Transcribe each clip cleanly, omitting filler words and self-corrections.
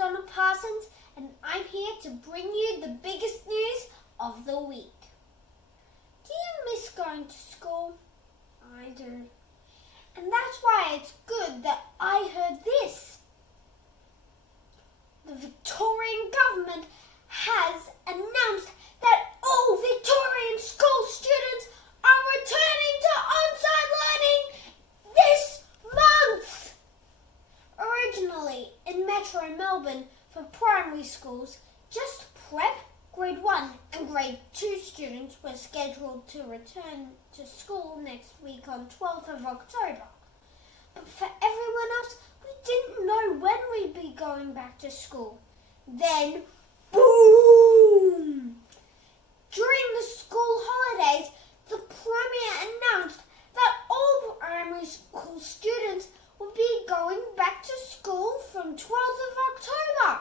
McDonald Parsons, and I'm here to bring you the biggest news of the week. Do you miss going to school? I do. And that's why it's good that I heard this. The Victorian government has announced that all Victorian school students are returning to on-site learning this month. Originally in Metro Melbourne for primary schools, just prep, grade 1 and grade 2 students were scheduled to return to school next week on 12th of October. But for everyone else, we didn't know when we'd be going back to school. Then, boom! During the school holidays, the Premier announced that all primary school students would be going back to school from 12th of October.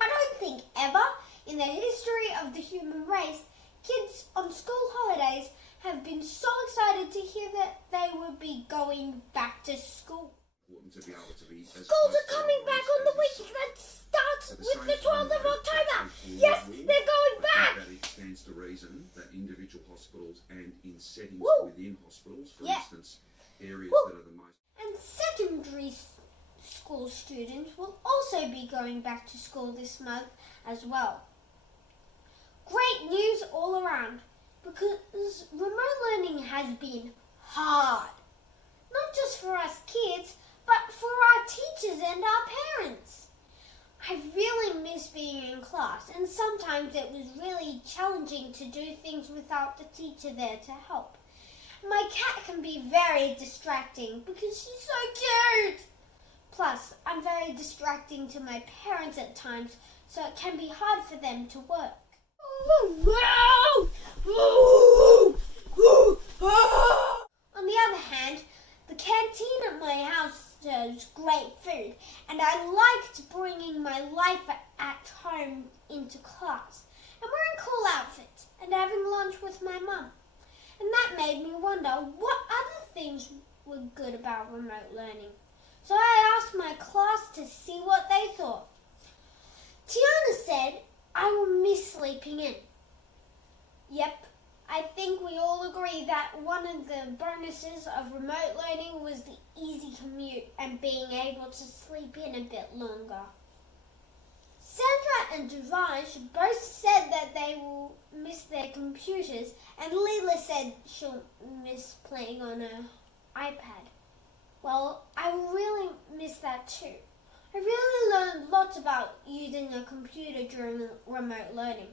I don't think ever in the history of the human race, kids on school holidays have been so excited to hear that they would be going back to school. Schools are coming back on the week that starts with the 12th of October. Yes, they're going back. That it stands to reason that individual hospitals and in settings within hospitals, for instance, areas that are the most... And secondary school students will also be going back to school this month as well. Great news all around, because remote learning has been hard. Not just for us kids, but for our teachers and our parents. I really miss being in class, and sometimes it was really challenging to do things without the teacher there to help. My cat can be very distracting because she's so cute. Plus, I'm very distracting to my parents at times, so it can be hard for them to work. On the other hand, the canteen at my house serves great food, and I liked bringing my life at home into class and wearing cool outfits and having lunch with my mum. And that made me wonder what other things were good about remote learning. So I asked my class to see what they thought. Tiana said, "I will miss sleeping in." Yep, I think we all agree that one of the bonuses of remote learning was the easy commute and being able to sleep in a bit longer. Sandra and Devansh both said that they will miss their computers, and Leela said she'll miss playing on her iPad. Well, I really miss that too. I really learned lots about using a computer during remote learning.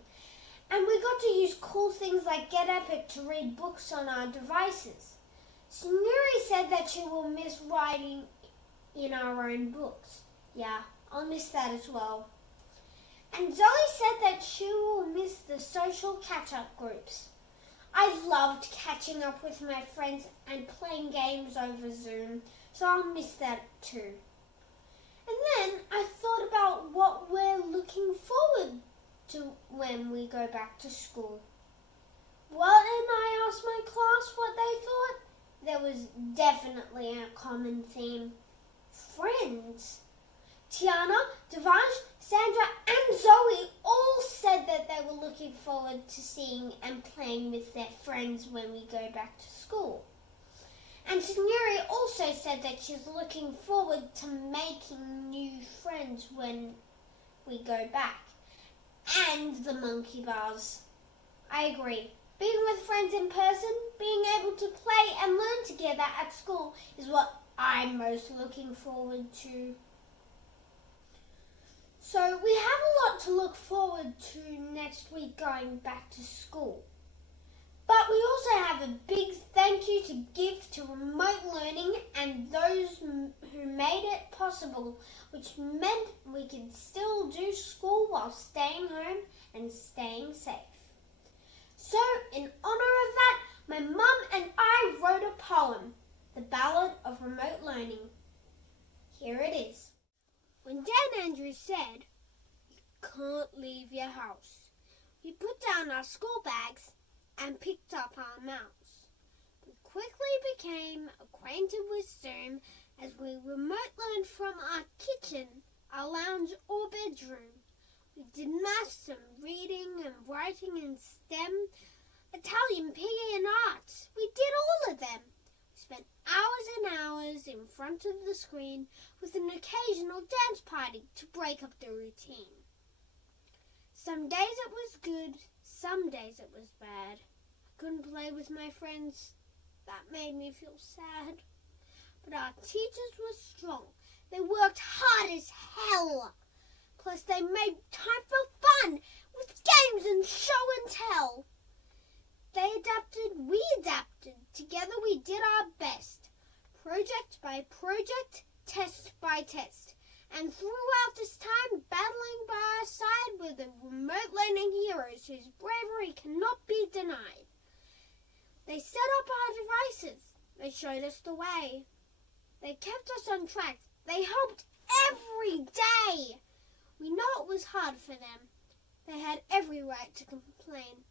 And we got to use cool things like Get Epic to read books on our devices. Snuri said that she will miss writing in our own books. Yeah, I'll miss that as well. And Zoe said that she will miss the social catch-up groups. I loved catching up with my friends and playing games over Zoom, so I'll miss that too. And then I thought about what we're looking forward to when we go back to school. Well, and I asked my class what they thought. There was definitely a common theme. Friends. Tiana, Devansh, Sandra and Zoe all said that they were looking forward to seeing and playing with their friends when we go back to school. And Snuri also said that she's looking forward to making new friends when we go back. And the monkey bars. I agree. Being with friends in person, being able to play and learn together at school is what I'm most looking forward to. So we have a lot to look forward to next week going back to school. But we also have a big thank you to give to remote learning and those who made it possible, which meant we could still do school while staying home and staying safe. So, in honor of that, my mum and I wrote a poem, The Ballad of Remote Learning. Here it is. When Dan Andrews said, "You can't leave your house," we put down our school bags and picked up our mouse. We quickly became acquainted with Zoom as we remote learned from our kitchen our lounge or bedroom. We did maths and reading and writing and STEM, Italian, PE and art. We did all of them. We spent hours and hours in front of the screen with an occasional dance party to break up the routine. Some days it was good, some days it was bad. I couldn't play with my friends. That made me feel sad. But our teachers were strong. They worked hard as hell. Plus they made time for fun with games and show and tell. They adapted, we adapted. Together we did our best. Project by project, test by test. And throughout this time, battling by our side were the remote learning heroes whose bravery cannot be denied. They set up our devices. They showed us the way. They kept us on track. They helped every day. We know it was hard for them. They had every right to complain.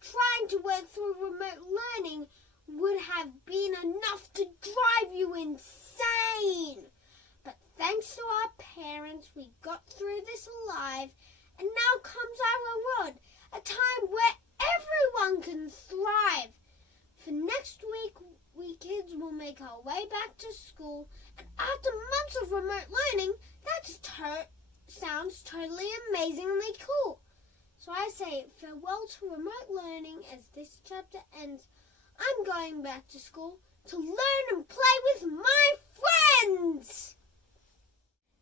Trying to work through remote learning would have been enough to drive you insane. But thanks to our parents, we got through this alive, and now comes our reward, a time where everyone can thrive. For next week, we kids will make our way back to school, and after months of remote learning, that sounds totally amazingly cool. So I say farewell to remote learning as this chapter ends. I'm going back to school to learn and play with my friends.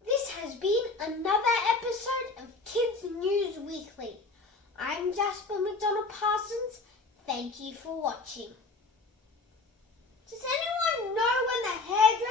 This has been another episode of Kids News Weekly. I'm Jasper McDonald Parsons. Thank you for watching. Does anyone know when the hairdresser